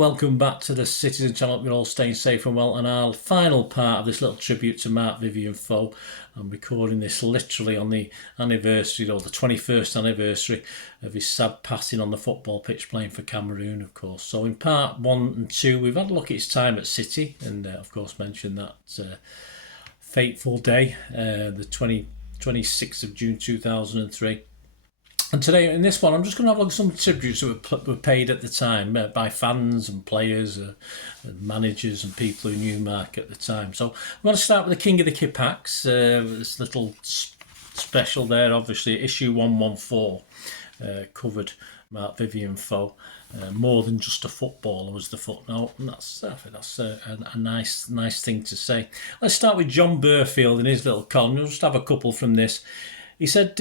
welcome back to the Citizen channel. You're all staying safe and well, and our final part of this little tribute to Marc, Vivien, Foe. I'm recording this literally on the anniversary, or the 21st anniversary of his sad passing on the football pitch playing for Cameroon, of course. So in part 1 and 2 we've had a look at his time at City, and of course mentioned that fateful day, the 26th of June 2003. And today, in this one, I'm just going to have a look at some tributes that were paid at the time by fans and players, and managers and people who knew Marc at the time. So I'm going to start with the King of the Kippax, this little special there, obviously, issue 114, covered Marc, Vivien, Foe. More than just a footballer was the footnote, and that's a nice thing to say. Let's start with John Burfield in his little column. We'll just have a couple from this. He said,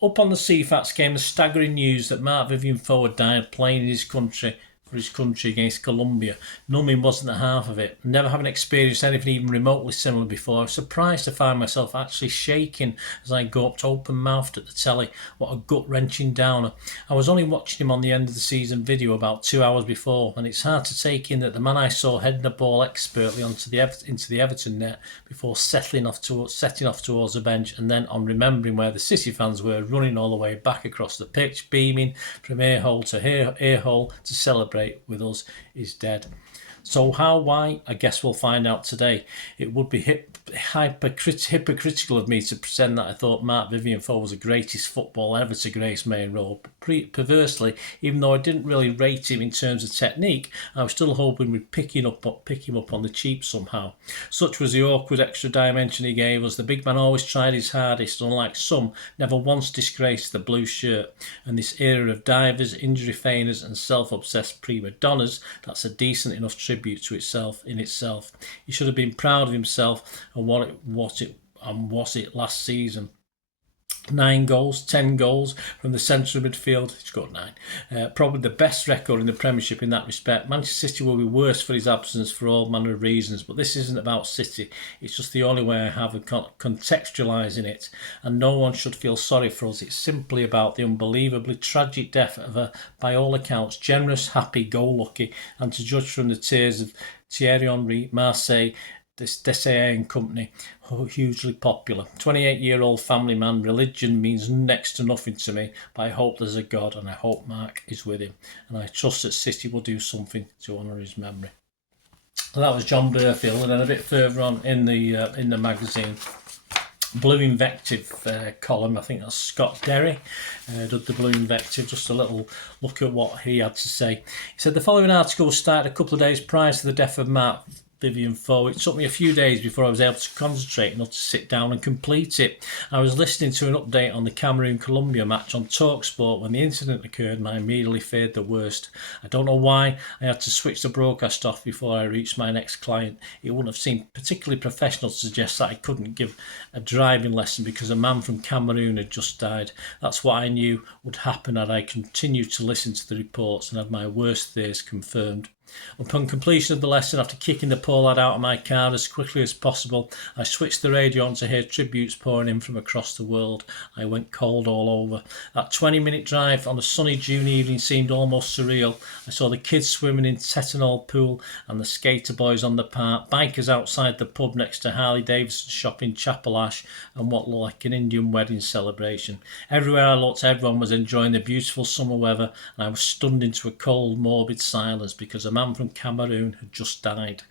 up on the CFATs came the staggering news that Marc, Vivien, Foe had died playing in his country for his country against Colombia. Numbing wasn't the half of it. Never having experienced anything even remotely similar before, I was surprised to find myself actually shaking as I gawped open-mouthed at the telly. What a gut-wrenching downer. I was only watching him on the end of the season video about 2 hours before, and it's hard to take in that the man I saw heading the ball expertly into the Everton net before setting off towards the bench, and then on remembering where the City fans were, running all the way back across the pitch, beaming from ear hole to ear hole to celebrate with us, is dead. So how, why? I guess we'll find out today. It would be hypocritical of me to pretend that I thought Marc, Vivien, Foe was the greatest footballer ever to grace Main Road. Perversely, even though I didn't really rate him in terms of technique, I was still hoping we'd pick him up on the cheap somehow. Such was the awkward extra dimension he gave us. The big man always tried his hardest, unlike some, never once disgraced the blue shirt. And this era of divers, injury feigners and self-obsessed prima donnas, that's a decent enough tribute to itself. He should have been proud of himself and what it last season. 9 goals, 10 goals from the centre of midfield. He's got 9. Probably the best record in the Premiership in that respect. Manchester City will be worse for his absence for all manner of reasons, but this isn't about City. It's just the only way I have of contextualising it, and no one should feel sorry for us. It's simply about the unbelievably tragic death of a, by all accounts, generous, happy, go-lucky, and to judge from the tears of Thierry Henry, Marseille, Desailly and company, hugely popular. 28-year-old family man. Religion means next to nothing to me, but I hope there's a God, and I hope Marc is with him, and I trust that City will do something to honour his memory. So that was John Burfield, and then a bit further on in the magazine, Blue Invective column, I think that's Scott Derry did the Blue Invective. Just a little look at what he had to say. He said the following article was started a couple of days prior to the death of Marc, Vivien, Foe. It took me a few days before I was able to concentrate enough to sit down and complete it. I was listening to an update on the Cameroon-Colombia match on TalkSport when the incident occurred, and I immediately feared the worst. I don't know why I had to switch the broadcast off before I reached my next client. It wouldn't have seemed particularly professional to suggest that I couldn't give a driving lesson because a man from Cameroon had just died. That's what I knew would happen had I continued to listen to the reports and had my worst fears confirmed. Upon completion of the lesson, after kicking the poor lad out of my car as quickly as possible, I switched the radio on to hear tributes pouring in from across the world. I went cold all over. That 20-minute drive on a sunny June evening seemed almost surreal. I saw the kids swimming in Tetanol pool and the skater boys on the park, bikers outside the pub next to Harley Davidson shop in Chapel Ash, and what looked like an Indian wedding celebration. Everywhere I looked, everyone was enjoying the beautiful summer weather, and I was stunned into a cold, morbid silence because a man from Cameroon had just died.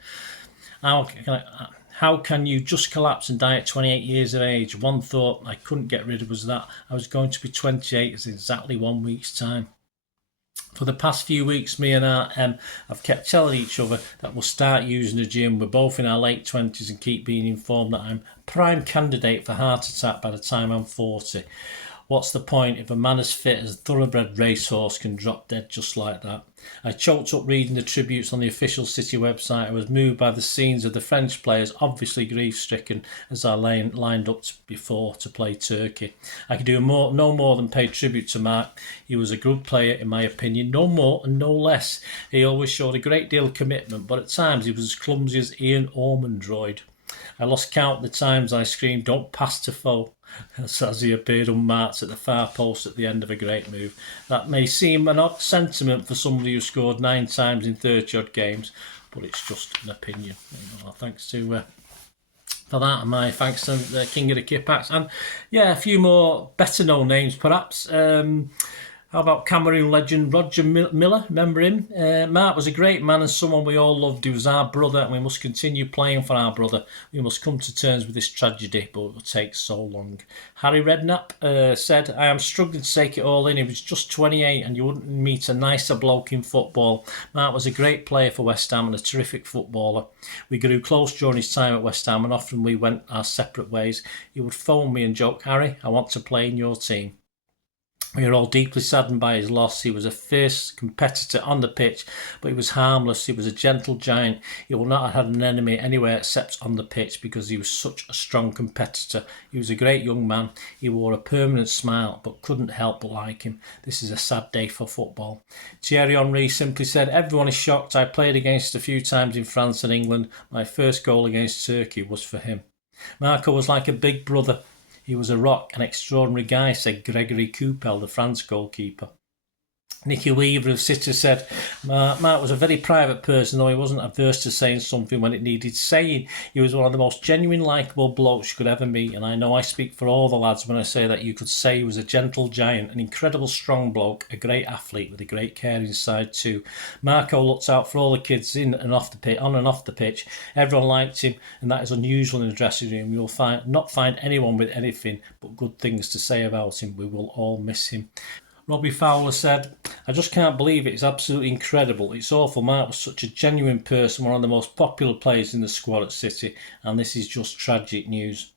How can you just collapse and die at 28 years of age? One thought I couldn't get rid of was that I was going to be 28 in exactly 1 week's time. For the past few weeks, me and RM have kept telling each other that we'll start using the gym. We're both in our late 20s and keep being informed that I'm a prime candidate for heart attack by the time I'm 40. What's the point if a man as fit as a thoroughbred racehorse can drop dead just like that? I choked up reading the tributes on the official City website. I was moved by the scenes of the French players, obviously grief-stricken, as I lined up before to play Turkey. I could do no more than pay tribute to Marc. He was a good player, in my opinion, no more and no less. He always showed a great deal of commitment, but at times he was as clumsy as Ian Ormondroyd. I lost count the times I screamed, "Don't pass to foe," as he appeared unmarked at the far post at the end of a great move. That may seem an odd sentiment for somebody who scored 9 times in 30-odd games, but it's just an opinion. Thanks to for that, and my thanks to the King of the Kippax. And yeah, a few more better known names perhaps. How about Cameroon legend Roger Miller? Remember him? Marc was a great man and someone we all loved. He was our brother, and we must continue playing for our brother. We must come to terms with this tragedy, but it will take so long. Harry Redknapp said, "I am struggling to take it all in. He was just 28, and you wouldn't meet a nicer bloke in football. Marc was a great player for West Ham and a terrific footballer. We grew close during his time at West Ham, and often we went our separate ways. He would phone me and joke, 'Harry, I want to play in your team.' We are all deeply saddened by his loss. He was a fierce competitor on the pitch, but he was harmless. He was a gentle giant. He will not have had an enemy anywhere except on the pitch because he was such a strong competitor. He was a great young man. He wore a permanent smile, but couldn't help but like him. This is a sad day for football." Thierry Henry simply said, "Everyone is shocked. I played against a few times in France and England. My first goal against Turkey was for him." Marco was like a big brother. He was a rock, an extraordinary guy, said Gregory Coupel, the France goalkeeper. Nicky Weaver of City said, Marc was a very private person, though he wasn't averse to saying something when it needed saying. He was one of the most genuine, likeable blokes you could ever meet, and I know I speak for all the lads when I say that you could say he was a gentle giant, an incredible strong bloke, a great athlete with a great caring side too. Marco looked out for all the kids in and off the pitch, on and off the pitch. Everyone liked him, and that is unusual in the dressing room. You will not find anyone with anything but good things to say about him. We will all miss him. Robbie Fowler said, "I just can't believe it. It's absolutely incredible. It's awful. Marc was such a genuine person, one of the most popular players in the squad at City, and this is just tragic news.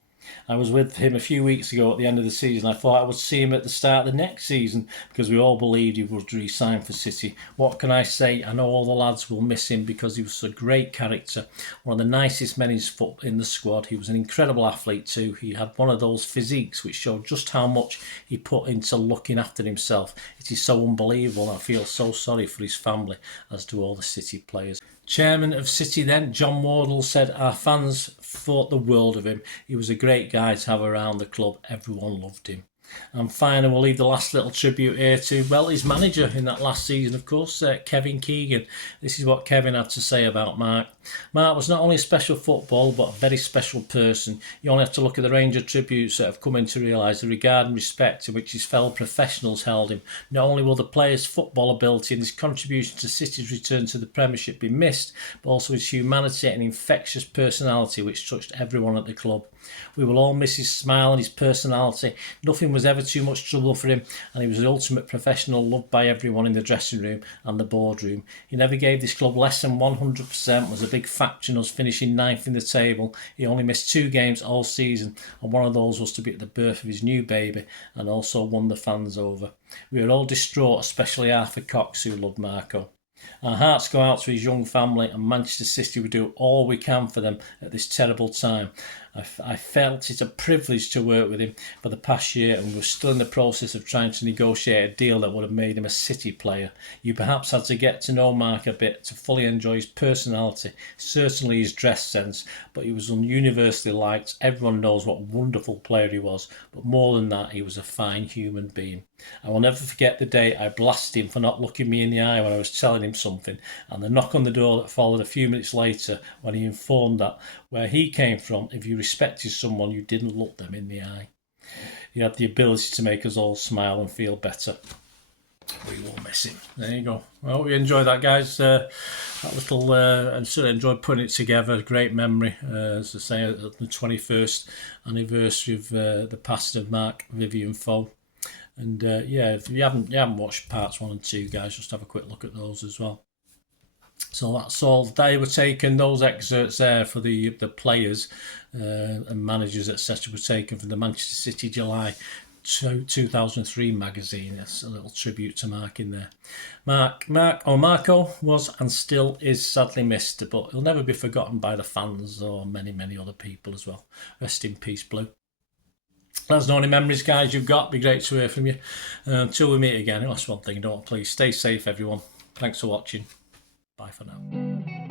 I was with him a few weeks ago at the end of the season. I thought I would see him at the start of the next season because we all believed he would re-sign for City. What can I say? I know all the lads will miss him because he was a great character, one of the nicest men in the squad. He was an incredible athlete too. He had one of those physiques which showed just how much he put into looking after himself. It is so unbelievable. I feel so sorry for his family, as do all the City players." Chairman of City then, John Wardle, said, "Our fans thought the world of him. He was a great guy to have around the club. Everyone loved him." And finally, we'll leave the last little tribute here to, well, his manager in that last season, of course, Kevin Keegan. This is what Kevin had to say about Marc. "Marc was not only a special footballer, but a very special person. You only have to look at the range of tributes that have come in to realise the regard and respect in which his fellow professionals held him. Not only will the player's football ability and his contribution to City's return to the Premiership be missed, but also his humanity and infectious personality which touched everyone at the club. We will all miss his smile and his personality. Nothing was ever too much trouble for him, and he was the ultimate professional, loved by everyone in the dressing room and the boardroom. He never gave this club less than 100%, was a big factor in us finishing 9th in the table. He only missed 2 games all season, and one of those was to be at the birth of his new baby, and also won the fans over. We were all distraught, especially Arthur Cox, who loved Marco. Our hearts go out to his young family, and Manchester City will do all we can for them at this terrible time. I felt it a privilege to work with him for the past year, and we're still in the process of trying to negotiate a deal that would have made him a City player. You perhaps had to get to know Marc a bit to fully enjoy his personality, certainly his dress sense, but he was universally liked. Everyone knows what a wonderful player he was, but more than that, he was a fine human being. I will never forget the day I blasted him for not looking me in the eye when I was telling him something, and the knock on the door that followed a few minutes later when he informed that where he came from, if you respected someone, you didn't look them in the eye. He had the ability to make us all smile and feel better. We will miss him." There you go. Well, we enjoyed that, guys. That little, and certainly enjoyed putting it together. Great memory, as I say, at the 21st anniversary of the passing of Marc Vivien Foe. And yeah, if you haven't watched parts 1 and 2, guys, just have a quick look at those as well. So that's all. They were taken, those excerpts there for the players and managers, etc., were taken from the Manchester City July 2003 magazine. That's a little tribute to Marc in there. Marco was and still is sadly missed, but he'll never be forgotten by the fans or many, many other people as well. Rest in peace, Blue. Let us know any memories, guys, you've got. Be great to hear from you. Until we meet again, that's one thing, don't please stay safe, everyone. Thanks for watching. Bye for now.